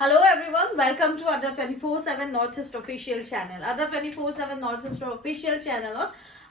Hello everyone, welcome to Ada 24/7 Northeast official channel. Ada 24/7 Northeast official channel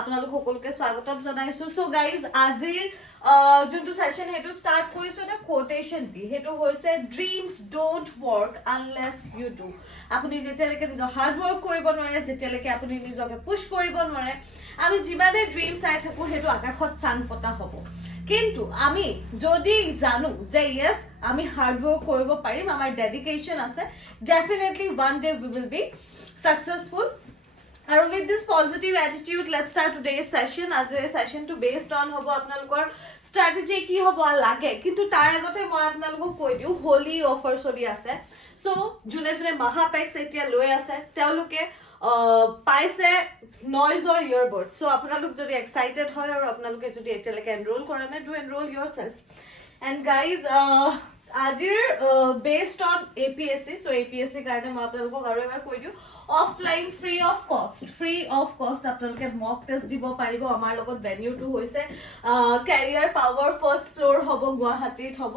আপোনালোক সকলোকে স্বাগতম জনাইছো. So guys, আজিৰ যোনটো সেশন হেতু স্টাৰ্ট কৰিছো এটা কোটেশন দি হেতু হৈছে dreams don't work unless you do. আপুনি যেতিয়ালৈকে নিজৰ হাৰ্ড ওয়াৰ্ক কৰিব নোৱাৰে, যেতিয়ালৈকে আপুনি নিজকে পুশ কৰিব নোৱাৰে, আমি যিমানে ড্ৰিম চাই থাকো হেতু আকাশত চাং পতা হ'ব. কিন্তু আমি যদি জানো যে yes আমি হার্ড ওয়ার্ক কৰিব পাৰিম, আমাৰ ডেডিকেশন আছে, definitely one day we will be successful. And with this positive attitude, let's start today's session. As a session to based on hobo apnalokor strategy ki hobo lage, kintu tar agote moi apnalokok koi diu holy offer sori ase. So june june MAHAPACK etia loi ase, teoloke paise noise or earbuds. So apnalok jodi excited hoy aru apnaloke jodi etialeke enroll kora nai, do enroll yourself. And guys, আজিৰ based on APSC, so APSC কাৰণে মই আপোনালোকক আৰু এবাৰ কৈ দিও offline free of কষ্ট আপোনালোকে মক টেষ্ট দিব পাৰিব. আমাৰ লগত ভেনিউ টো হৈছে ক্যাৰিয়াৰ পাৱাৰ ফাৰ্স্ট ফ্লোৰ হ'ব, গুৱাহাটীত হ'ব.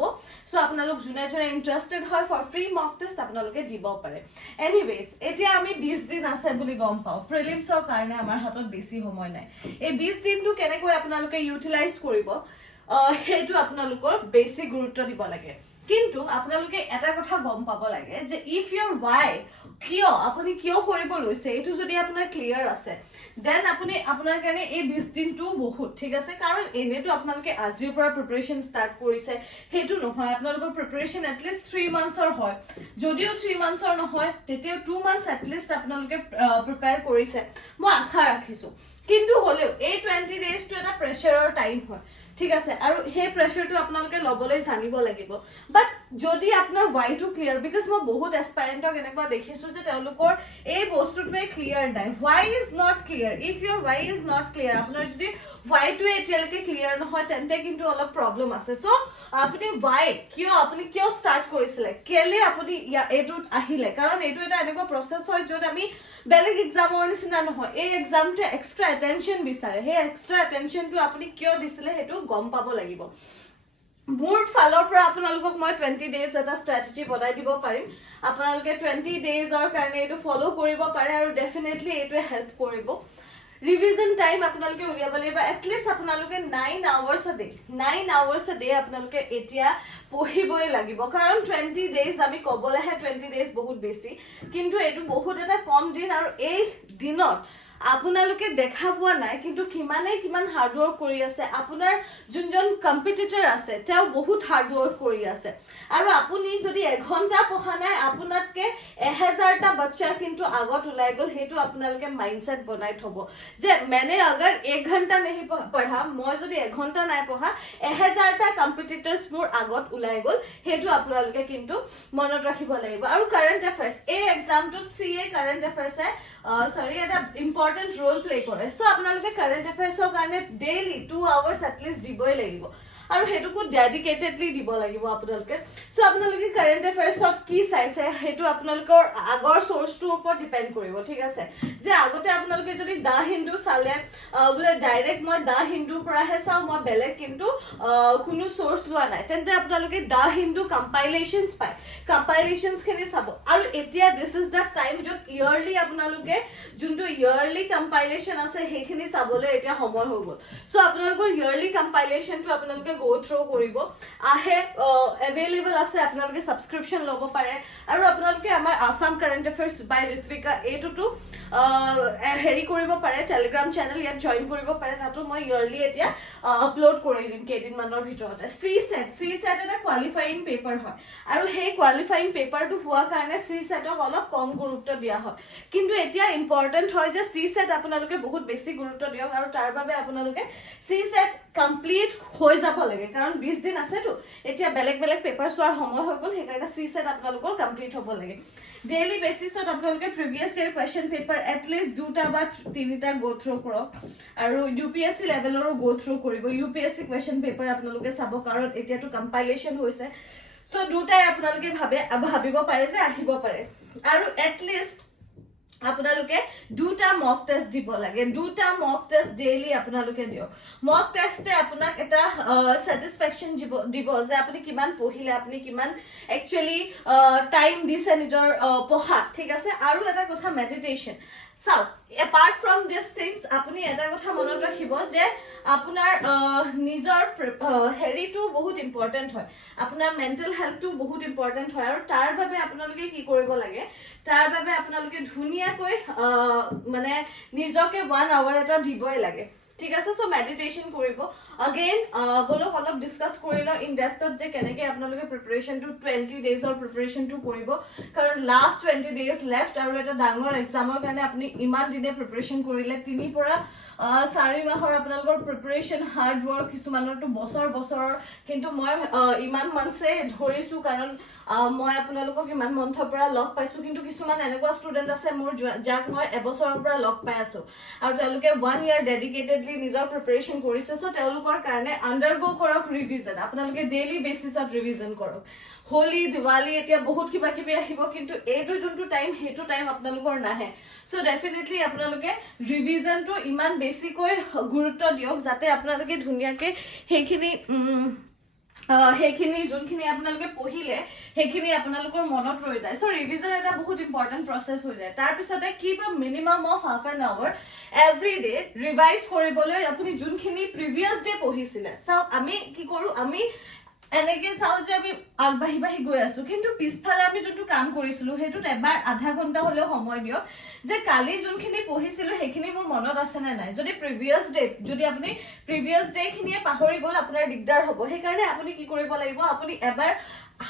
সো আপোনালোক যোনে যোনে ইন্টাৰেস্টেড হয় ফৰ ফ্ৰী মক টেষ্ট আপোনালোকে দিব পাৰে. এনিৱেজ এতিয়া আমি 20 দিন আছে বুলি গম পাও, প্ৰিলিমছৰ কাৰণে আমাৰ হাতত বেছি সময় নাই. এই 20 দিনটো কেনেকৈ আপোনালোকে ইউটিলাইজ কৰিব হেতু আপোনালোকৰ বেছি গুৰুত্ব দিব লাগে. কিন্তু আপোনালোকে এটা কথা গম পাব লাগে যে ইফ ইউৰ why কিয় আপুনি কিয় কৰিব লৈছে এটো যদি আপোনাৰ ক্লিয়াৰ আছে, দেন আপুনি আপোনাৰ কাৰণে এই 20 দিনটো বহুত ঠিক আছে. কাৰণ এনেটো আপোনালোকে আজিৰ পৰা প্ৰিপাৰেচন ষ্টাৰ্ট কৰিছে হেতু নহয়, আপোনালোকৰ প্ৰিপাৰেচন এট লিষ্ট 3 মান্থছৰ হয়. যদিও 3 মান্থছৰ নহয় তেতিয়াও 2 মান্থছ এট লিষ্ট আপোনালোকে প্ৰিপেয়াৰ কৰিছে, মই আশা ৰাখিছো. কিন্তু হলেও এই 20 ডেজ টো এটা প্ৰেছাৰৰ টাইম হয় ঠিক আছে, আৰু সেই প্ৰেছাৰটো আপোনালোকে লবলৈ জানিব লাগিব. বাট যদি আপোনাৰ why টো ক্লিয়াৰ, বিকজ মই বহুত এসপাইৰেন্টক এনেকুৱা দেখিছো যে তেওঁলোকৰ এই বস্তুটোৱে ক্লিয়াৰ নাই. why is not clear, if your why is not clear, আপোনাৰ যদি why টো এতিয়ালৈকে ক্লিয়াৰ নহয় তেন্তে কিন্তু অলপ প্ৰবলেম আছে. সো আপুনি why কিয় আপুনি কিয় ষ্টাৰ্ট কৰিছিলে, কেলে আপুনি এটোত আহিলে, কাৰণ এটো এটা এনেকুৱা প্ৰসেস হয় যত আমি বেলেগ এক্সামৰ নিচিনা নহয়, এই এক্সামটো এক্সট্ৰা এটেনশন বিচাৰে. সেই এক্সট্ৰা এটেনশনটো আপুনি কিয় দিছিলে হেতু গম পাব লাগিব. মোৰ ফালৰ পৰা আপোনালোকক মই 20 ডেজ এটা স্ট্ৰেটেজি বনাই দিব পাৰিম. আপোনালোকে 20 ডেজৰ কাৰণে এটো ফলো কৰিব পাৰে আৰু ডেফিনেটলি এটোৱে হেল্প কৰিব. ৰিভিজন টাইম আপোনালোকে উলিয়াব লাগিব এট লিষ্ট আপোনালোকে 9 আৱাৰ্স a day, 9 আৱাৰ্স a day আপোনালোকে এতিয়া পঢ়িবই লাগিব. কাৰণ 20 ডেজ আমি কবলেহে 20 ডেজ বহুত বেছি, কিন্তু এটো বহুত এটা কম দিন, আৰু এই দিনত আপোনালোকে দেখা পোৱা নাই কিন্তু কিমান হাৰ্ড ওয়াৰ্ক কৰি আছে. আপোনাৰ যোনজন কম্পিটিটৰ আছে তেওঁ বহুত হাৰ্ড ওয়াৰ্ক কৰি আছে, আৰু আপুনি যদি 1 ঘন্টা পঢ়া নাই আপোনাতকে 1000টা বাচ্চা কিন্তু আগত ওলাই গল. হেতু আপোনালোকে মাইন্ডসেট বনাই থব যে मैंने अगर 1 ঘন্টা नहीं पढ़ा, মই যদি 1 ঘন্টা নাই পঢ়া 1000টা কম্পিটিটৰস মোৰ আগত ওলাই গল. হেতু আপোনালোকে কিন্তু মনত ৰাখিব লাগিব. আৰু কাৰেন্ট অ্যাফেয়াৰ্স এই এক্সামটোত সিএ কাৰেন্ট অ্যাফেয়াৰ্সে সৰি এটা ইম্পৰ্টেন্ট ৰোল প্লে কৰে. সো আপোনালোকে কাৰেন্ট অ্যাফেয়াৰ্সৰ কাৰণে ডেইলি 2 আৱাৰ্স এট লিষ্ট দিবই লাগিব, আৰু হেতুকো ডেডিকেটেডলি দিব লাগিব আপোনালোকে. সো আপোনালোকে কাৰেন্ট অ্যাফেয়াৰ্সত কি চাইছে হেতু আপোনালোকৰ আগৰ সোৰ্সটোৰ ওপৰত ডিপেন্ড কৰিব ঠিক আছে. যে আগতে আপোনালোকে যদি দা হিন্দু চালে বলে ডাইৰেক্ট মই দা হিন্দুৰ পৰাহে চাও, মই বেলেগ কিন্তু কোনো সোৰ্স লোৱা নাই, তেন্তে আপোনালোকে দা হিন্দু কম্পাইলেশনস পায়, কম্পাইলেশনস খিনি চাব. আৰু এতিয়া দিস ইজ দা টাইম যত ইয়াৰলি আপোনালোকে যোনটো ইয়াৰলি কম্পাইলেশন আছে সেইখিনি চাবলৈ এতিয়া সময় হৈ গল. সো আপোনালোকৰ ইয়াৰলি কম্পাইলেশনটো আপোনালোকে গো থ্ৰু কৰিব আহে, এভেইলেবল আছে, আপোনালোকে সাবস্ক্ৰিপশন ল'ব পাৰে. আৰু আপোনালোকে আমাৰ আসাম কাৰেন্ট অ্যাফেয়াৰ্স বাই ঋত্বিকা এটোটো হেৰি কৰিব পাৰে, টেলিগ্ৰাম চেনেল ইয়াত জয়েন কৰিব পাৰে. তাতো মই ইয়াৰলি এতিয়া আপলোড কৰি দিম কেইদিনমানৰ ভিতৰতে. সি-সেট এটা কোৱালিফাইং পেপাৰ হয়, আৰু সেই কোৱালিফাইং পেপাৰটো হোৱা কাৰণে সি-সেটক অলপ কম গুৰুত্ব দিয়া হয়. কিন্তু এতিয়া ইম্পৰ্টেন্ট হয় যে সি-সেট আপোনালোকে বহুত বেছি গুৰুত্ব দিয়ক, আৰু তাৰ বাবে আপোনালোকে সি-সেট কমপ্লিট হৈ যাব লাগে. কাৰণ 20 দিন আছেতো, এতিয়া বেলেগ পেপাৰ চোৱাৰ সময় হৈ গল, সেইকাৰণে সি-সেট আপোনালোকৰ কমপ্লিট হ'ব লাগে. ডেইলি বেসিছত আপোনালোকে প্ৰিভিয়াস ইয়াৰ কোৱেশ্চন পেপাৰ এট লিষ্ট 2টা বা 3টা গো থ্ৰু কৰক, আৰু ইউপিএসসি লেভেলৰো গো থ্ৰু কৰিব. ইউপিএসসি কোৱেশ্চন পেপাৰ আপোনালোকে চাব, কাৰণ এতিয়াটো কম্পাইলেশন হৈছে. সো দুটাই আপোনালোকে ভাবিব পাৰে যে আহিব পাৰে. আৰু এট লিষ্ট আপোনালোকে দুটা মক টেষ্ট দিব লাগে দুটা মক টেষ্ট ডেইলি আপোনালোকে দিয়ক মক টেষ্টে আপোনাক এটা স্যাটিসফ্যাকশন দিব যে আপুনি কিমান পঢ়িলে আপুনি কিমান একচুয়ালি টাইম দিছে নিজৰ পঢ়াত ঠিক আছে আৰু এটা কথা meditation So, apart from these things, apuni eta kotha monot rakhibo je apunar nijor health to bahut important hoy. Apunar mental health to bahut important hoy aru tar babe apunaloke ki koribo lage. Tar babe apunaloke dhuniya koi mane nijoke 1 hour eta diboi lage. ঠিক আছে so meditation কৰিব again বলক অলপ discuss কৰিলো in ডেপথত যে কেনেকে আপোনালোকে preparation two 20 ডেজৰ preparation two কৰিব কাৰণ লাষ্ট 20 ডেজ লেফট আৰু এটা ডাঙৰ এক্সামৰ কাৰণে আপুনি ইমান দিনে প্ৰিপাৰেচন কৰিলে 3 পৰা 4 মাহৰ আপোনালোকৰ প্ৰিপাৰেচন হাৰ্ড ওয়াৰ্ক কিছুমানৰটো বছৰ কিন্তু মই ইমান মানছে ধৰিছো কাৰণ মই আপোনালোকক ইমান মন্থৰ পৰা লগ পাইছো কিন্তু কিছুমান এনেকুৱা ষ্টুডেন্ট আছে মোৰ যাক মই এবছৰৰ পৰা লগ পাই আছো আৰু তেওঁলোকে 1 ইয়াৰ ডেডিকেটেডলি নিজৰ প্ৰিপাৰেচন কৰিছে সো তেওঁলোকৰ কাৰণে আন্ডাৰগো কৰক ৰিভিজন আপোনালোকে ডেইলি বেসিছত ৰিভিজন কৰক হোলি দিৱালী এতিয়া বহুত কিবা কিবি আহিব কিন্তু এইটো যোনটো টাইম হেতু টাইম আপোনালোকৰ নাহে সো ডেফিনেটলি আপোনালোকে ৰিভিজনটো ইমান বেছিকৈ গুৰুত্ব দিয়ক যাতে আপোনালোকে ধুনিয়াকে হেখিনি হেখিনি যোনখিনি আপোনালোকে পঢ়িলে হেখিনি আপোনালোকৰ মনত ৰৈ যায় সো ৰিভিজন এটা বহুত ইম্পৰ্টেন্ট প্ৰসেস হৈ যায় তাৰ পিছতে keep a minimum of half an hour every day revise কৰিবলৈ আপুনি যোনখিনি প্ৰিভিয়াস ডে পঢ়িছিলে সো আমি কি কৰো আমি এনেকে চাও যে আমি আগবাঢ়ি গৈ আছো কিন্তু পিছফালে আমি যোনটো কাম কৰিছিলো হেতু এবাৰ আধা ঘন্টা হলেও সময় দিয়ক যে কালি যোনখিনি পঢ়িছিলো হেখিনি মোৰ মনত আছে না নাই যদি প্ৰিভিয়াস ডে যদি আপুনি প্ৰিভিয়াস ডে খিনিয়ে পাহৰি গল আপোনাৰ দিগদাৰ হ'ব সেই কাৰণে আপুনি কি কৰিব লাগিব আপুনি এবাৰ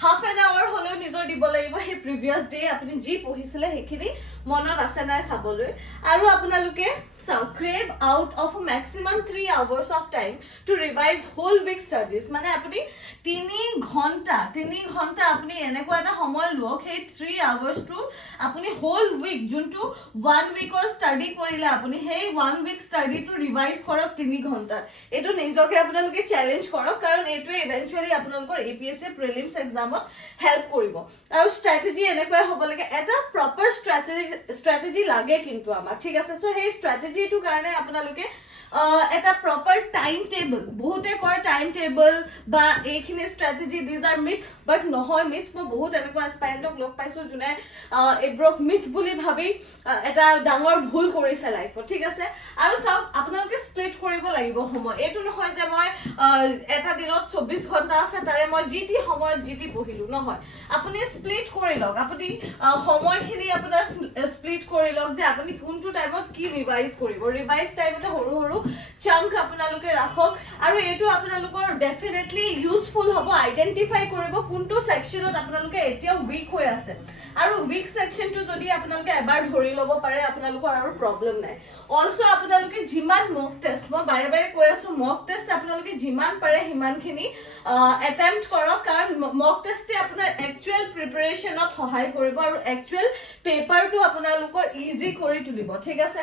হাফ এন আৱাৰ হলেও নিজৰ দিব লাগিব হে প্ৰিভিয়াস ডে আপুনি জি পঢ়িছিলে হেখিনি মনত আছে নাই চাবলৈ আৰু আপোনালোকে চাও ক্ৰেভ out of a maximum 3 hours of time to revise whole week studies মানে আপুনি 3 ঘন্টা আপুনি এনেকুৱা এটা সময় লওক হে 3 hours to আপুনি whole week যোনটো 1 week or study কৰিলে আপুনি হে 1 week study to revise কৰক 3 ঘন্টা এটো নিজকে আপোনালোকে চ্যালেঞ্জ কৰক কাৰণ এটো ইভেন্চুয়ালি আপোনালোকৰ APSC Prelims examত হেল্প কৰিব আৰু স্ট্ৰ্যাটেজি এনেকৈ হ'ব লাগে এটা প্ৰপাৰ স্ট্ৰ্যাটেজি লাগে কিন্তু আমাক ঠিক আছে সো সেই স্ট্ৰ্যাটেজিটো কাৰণে আপোনালোকে এটা প্ৰপাৰ টাইম টেবল বহুতে কয় টাইম টেবল বা এইখিনি স্ট্ৰ্যাটেজি দিজ আৰ মিথ বাট নহয় মিথ মই বহুত এনেকুৱা এসপাইৰেন্টক লগ পাইছো যোনে এব্ৰক মিথ বুলি ভাবি এটা ডাঙৰ ভুল কৰিছে লাইফত ঠিক আছে আৰু চাওক আপোনালোকে স্প্লিট কৰিব লাগিব সময় এটো নহয় যে মই এটা দিনত 24 ঘন্টা আছে তাৰে মই জিটি সময়ত জিটি পঢ়িলো নহয় আপুনি স্প্লিট কৰি লওক আপুনি সময়খিনি আপোনাৰ স্প্লিট কৰি লওক যে আপুনি কোনটো টাইমত কি ৰিভাইজ কৰিব ৰিভাইজ টাইমতে সৰু চাংক আপোনালোকে ৰাখক আৰু এটো আপোনালোকৰ ডেফিনেটলি ইউজফুল হ'ব আইডেন্টিফাই কৰিব কোনটো সেকশনত আপোনালোকে এতিয়া উইক হৈ আছে আৰু উইক সেকশনটো যদি আপোনালোকে এবাৰ ধৰি লব পাৰে আপোনালোকৰ আৰু প্ৰবলেম নাই অলসো আপোনালোকে জিমান মক টেষ্ট মই বাৰে কৈ আছো মক টেষ্ট আপোনালোকে জিমান পাৰে হিমানখিনি অ্যাটেম্প্ট কৰক কাৰণ মক টেষ্টে আপোনাৰ একচুয়াল প্ৰিপাৰেচনত সহায় কৰিব আৰু একচুয়াল পেপাৰটো আপোনালোকৰ ইজি কৰি তুলিব ঠিক আছে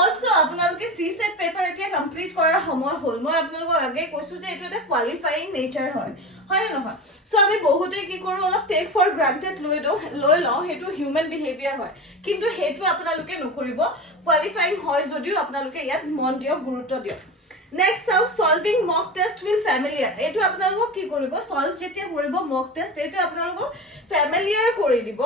অলসো আপোনালোকে সিসেট পেপাৰ এতিয়া কমপ্লিট কৰাৰ সময় হ'ল মই আপোনালোকক আগে কৈছো যে এটো এটা কোৱালিফাইং নেচাৰ হয় হয় নহয় সো আমি বহুতে কি কৰো অলপ টেক ফৰ গ্ৰান্টেড লৈ লও হেতু হিউম্যান বিহেভিয়াৰ হয় কিন্তু হেতু আপোনালোকে নকৰিব কোৱালিফাইং হয় যদিও আপোনালোকে ইয়াত মন দিয়ক গুৰুত্ব দিয়ক নেক্সট চাও সলভিং মক টেষ্ট উইল ফ্যামিলিয়াৰ এটো আপোনালোকক কি কৰিব সলভ যেতিয়া কৰিব মক টেষ্ট এটো আপোনালোকক ফ্যামিলিয়াৰ কৰি দিব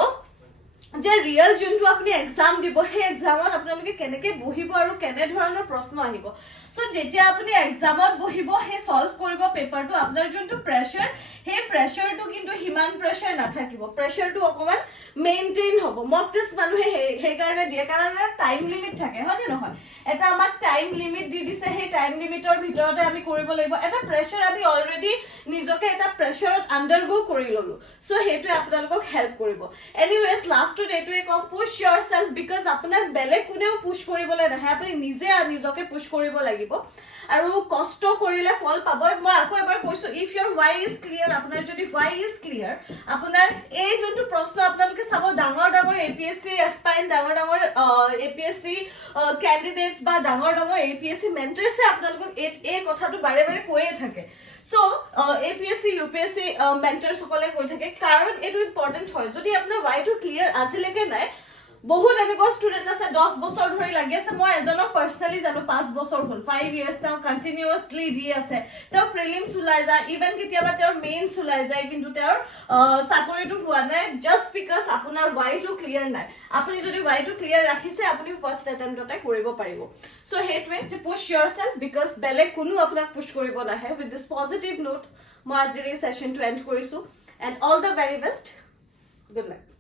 যে ৰিয়েল যোনটো আপুনি এক্সাম দিব হে এক্সামত আপোনালোকে কেনেকে বহিব আৰু কেনে ধৰণৰ প্ৰশ্ন আহিব সো যেতিয়া আপুনি এক্সামত বহিব হে সলভ কৰিব পেপাৰটো আপোনাৰ যোনটো প্ৰেছাৰ হে প্ৰেছাৰটো কিন্তু হিমান প্ৰেছাৰ নাথাকিব প্ৰেছাৰটো অকমান মেইনটেইন হ'ব মক টেষ্ট মানুহে হে কাৰণে দিয়ে কাৰণ টাইম লিমিট থাকে হয় নে নহয় এটা আমাক টাইম লিমিট দি দিছে হে টাইম লিমিটৰ ভিতৰতে আমি কৰিব লাগিব এটা প্ৰেছাৰ আমি অলৰেডি নিজকে এটা প্ৰেছাৰত আন্ডাৰগো কৰি ললো সো হেতু আপোনালোকক হেল্প কৰিব এনিৱেজ লাষ্ট এটোৱে কম পুশ yourself because আপোনাক বেলেগ কোনেও পুশ কৰিবলৈ নহয় আপুনি নিজে নিজকে পুশ কৰিব লাগিব আৰু কষ্ট কৰিলে ফল পাব মই আকৌ এবাৰ কৈছো if your why is clear আপোনাৰ যদি why is clear আপোনাৰ এই যোনটো প্ৰশ্ন আপোনালোকে চাব ডাঙৰ APSC এসপাইৰেন্ট ডাঙৰ APSC ক্যান্ডিডেটস বা ডাঙৰ APSC মেন্টৰছে আপোনালোকক এই কথাটো বাৰে কৈয়ে থাকে সো APSC UPSC মেন্টৰস সকলে কৈ থাকে কাৰণ এটো ইম্পৰ্টেন্ট হয় যদি আপোনাৰ why টো ক্লিয়াৰ আজিলৈকে নাই বহুত এনেকুৱা ষ্টুডেন্ট আছে 10 বছৰ ধৰি লাগি আছে মই এজনক পাৰ্সোনালি জানো 5 বছৰ হ'ল 5 ইয়াৰ্স তেওঁ কন্টিনিউয়াসলি দি আছে তেওঁ প্ৰিলিমছ ওলাই যায় ইভেন কেতিয়াবা তেওঁৰ মেইনছ ওলাই যায় কিন্তু তেওঁৰ চাকৰিটো হোৱা নাই জাস্ট বিকজ আপোনাৰ ওয়াইটো ক্লিয়াৰ নাই আপুনি যদি ওয়াইটো ক্লিয়াৰ ৰাখিছে আপুনি ফাৰ্স্ট অ্যাটেম্পটতে কৰিব পাৰিব সো হেটৱে যে পুশ yourself বিকজ বেলেগ কোনো আপোনাক পুশ কৰিব নাহে উইথ দিস পজিটিভ নোট মই আজিৰ এই সেশনটো এন্ড কৰিছো and all the very best good luck